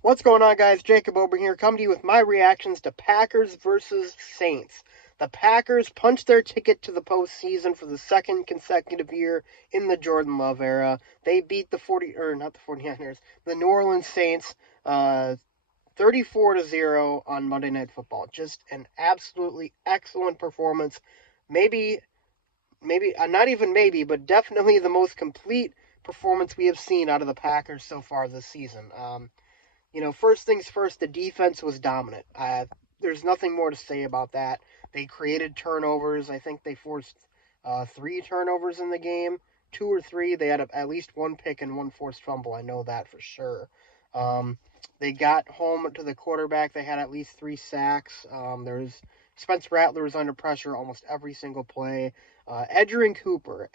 What's going on, guys? Jacob over here, coming to you with my reactions to Packers versus Saints. The Packers punched their ticket to the postseason for the second consecutive year in the Jordan Love era. They beat not the 49ers, the New Orleans Saints, 34-0 on Monday Night Football. Just an absolutely excellent performance. Maybe, not even maybe, but definitely the most complete performance we have seen out of the Packers so far this season. First things first, the defense was dominant. There's nothing more to say about that. They created turnovers. I think they forced three turnovers in the game, two or three. They had at least one pick and one forced fumble. I know that for sure. Um, they got home to the quarterback. They had at least three sacks. There's Spencer Rattler was under pressure almost every single play. Edgerrin Cooper.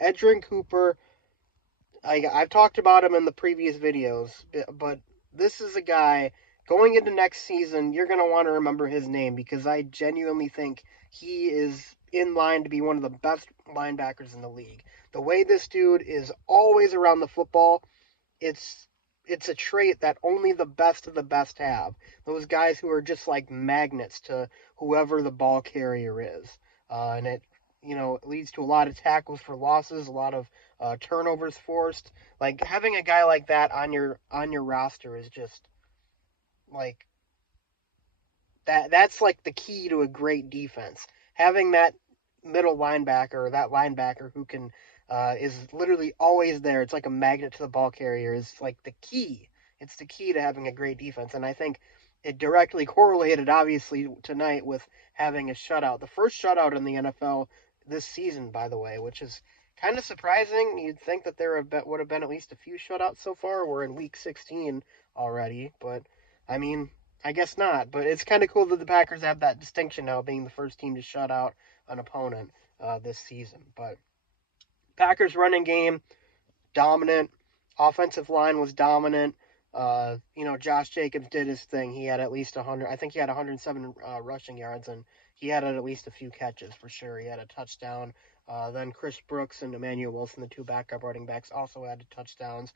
I've talked about him in the previous videos, but this is a guy going into next season. You're going to want to remember his name because I genuinely think he is in line to be one of the best linebackers in the league. The way this dude is always around the football, it's it's a trait that only the best of the best have. Those guys who are just like magnets to whoever the ball carrier is, and it leads to a lot of tackles for losses, a lot of turnovers forced. Like having a guy like that on your roster is just like that's like the key to a great defense. Having that middle linebacker or that linebacker who can is literally always there. It's like a magnet to the ball carrier. Is like the key. It's the key to having a great defense, and I think it directly correlated, obviously, tonight with having a shutout. The first shutout in the NFL this season, by the way, which is kind of surprising. You'd think that would have been at least a few shutouts so far. We're in week 16 already, but I mean, I guess not, but it's kind of cool that the Packers have that distinction now, being the first team to shut out an opponent this season. But Packers running game dominant, offensive line was dominant. Josh Jacobs did his thing. He had at least 100. I think he had 107 rushing yards, and he had at least a few catches for sure. He had a touchdown. Then Chris Brooks and Emmanuel Wilson, the two backup running backs, also had touchdowns.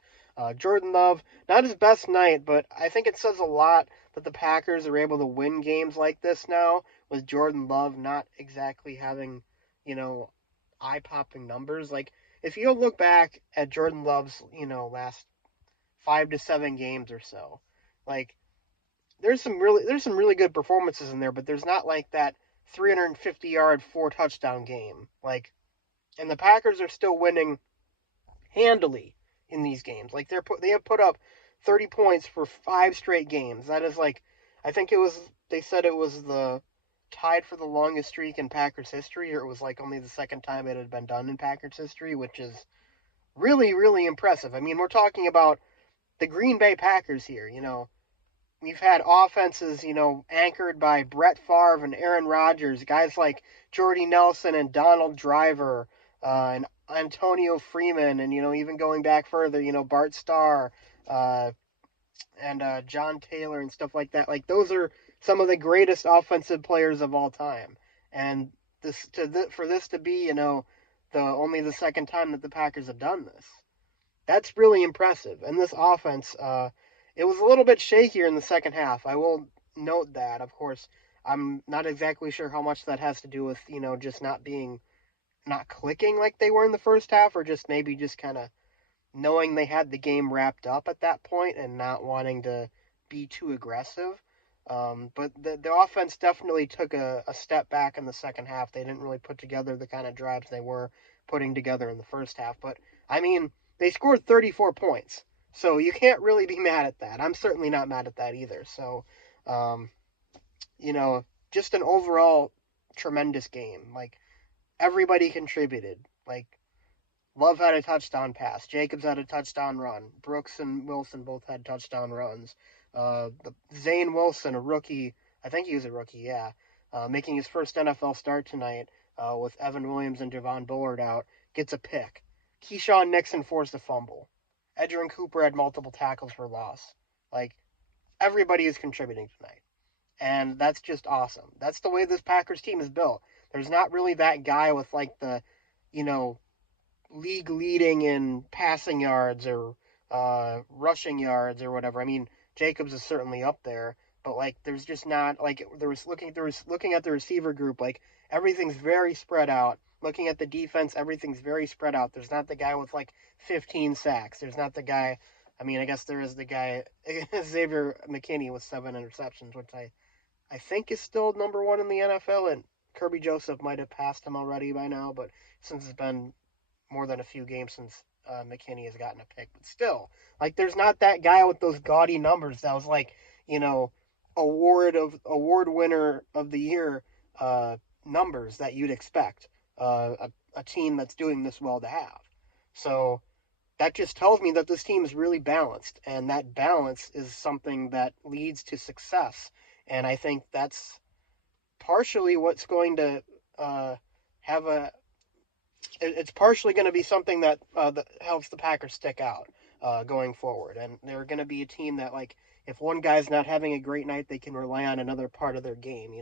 Jordan Love, not his best night, but I think it says a lot that the Packers are able to win games like this now with Jordan Love not exactly having, you know, eye popping numbers. Like if you look back at Jordan Love's, last 5 to 7 games or so, like there's some really good performances in there, but there's not like that 350-yard 4 touchdown game. Like, and the Packers are still winning handily in these games. Like they have put up 30 points for 5 straight games. That is like, I think they said it was the tied for the longest streak in Packers history, or it was like only the second time it had been done in Packers history, which is really, really impressive. I mean, we're talking about the Green Bay Packers here. We've had offenses, anchored by Brett Favre and Aaron Rodgers, guys like Jordy Nelson and Donald Driver, and Antonio Freeman, and even going back further, Bart Starr, uh, and John Taylor and stuff like that. Like those are some of the greatest offensive players of all time, and for this to be, the only the second time that the Packers have done this. That's really impressive. And this offense, it was a little bit shakier in the second half. I will note that. Of course, I'm not exactly sure how much that has to do with, just not clicking like they were in the first half, or just maybe just kind of knowing they had the game wrapped up at that point and not wanting to be too aggressive. But the offense definitely took a step back in the second half. They didn't really put together the kind of drives they were putting together in the first half. But, I mean, they scored 34 points. So you can't really be mad at that. I'm certainly not mad at that either. So, um, you know, just an overall tremendous game. Like, everybody contributed. Like, Love had a touchdown pass. Jacobs had a touchdown run. Brooks and Wilson both had touchdown runs. Zane Wilson, a rookie, I think he was a rookie, yeah, making his first NFL start tonight with Evan Williams and Javon Bullard out, gets a pick. Keyshawn Nixon forced a fumble. Edgerrin Cooper had multiple tackles for loss. Like, everybody is contributing tonight. And that's just awesome. That's the way this Packers team is built. There's not really that guy with, like, the, you know, league leading in passing yards or rushing yards or whatever. I mean, Jacobs is certainly up there, but like there's just not like there was looking at the receiver group, like everything's very spread out. Looking at the defense, everything's very spread out. There's not the guy with like 15 sacks. There's not the guy. I mean, I guess there is the guy Xavier McKinney with 7 interceptions, which I think is still number one in the NFL, and Kirby Joseph might have passed him already by now, but since it's been more than a few games since McKinney has gotten a pick, but still, like there's not that guy with those gaudy numbers that was like, you know, award winner of the year numbers that you'd expect a team that's doing this well to have. So that just tells me that this team is really balanced, and that balance is something that leads to success. And I think that's partially what's going to have a it's partially going to be something that helps the Packers stick out going forward. And they're going to be a team that, like, if one guy's not having a great night, they can rely on another part of their game.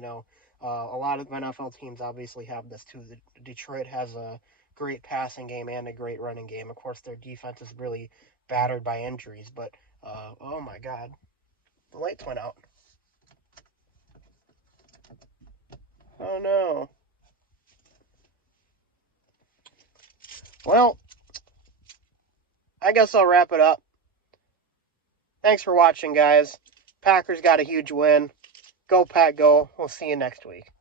A lot of NFL teams obviously have this too. Detroit has a great passing game and a great running game. Of course, their defense is really battered by injuries. But oh my God, the lights went out. Oh no. Well, I guess I'll wrap it up. Thanks for watching, guys. Packers got a huge win. Go, Pack, go. We'll see you next week.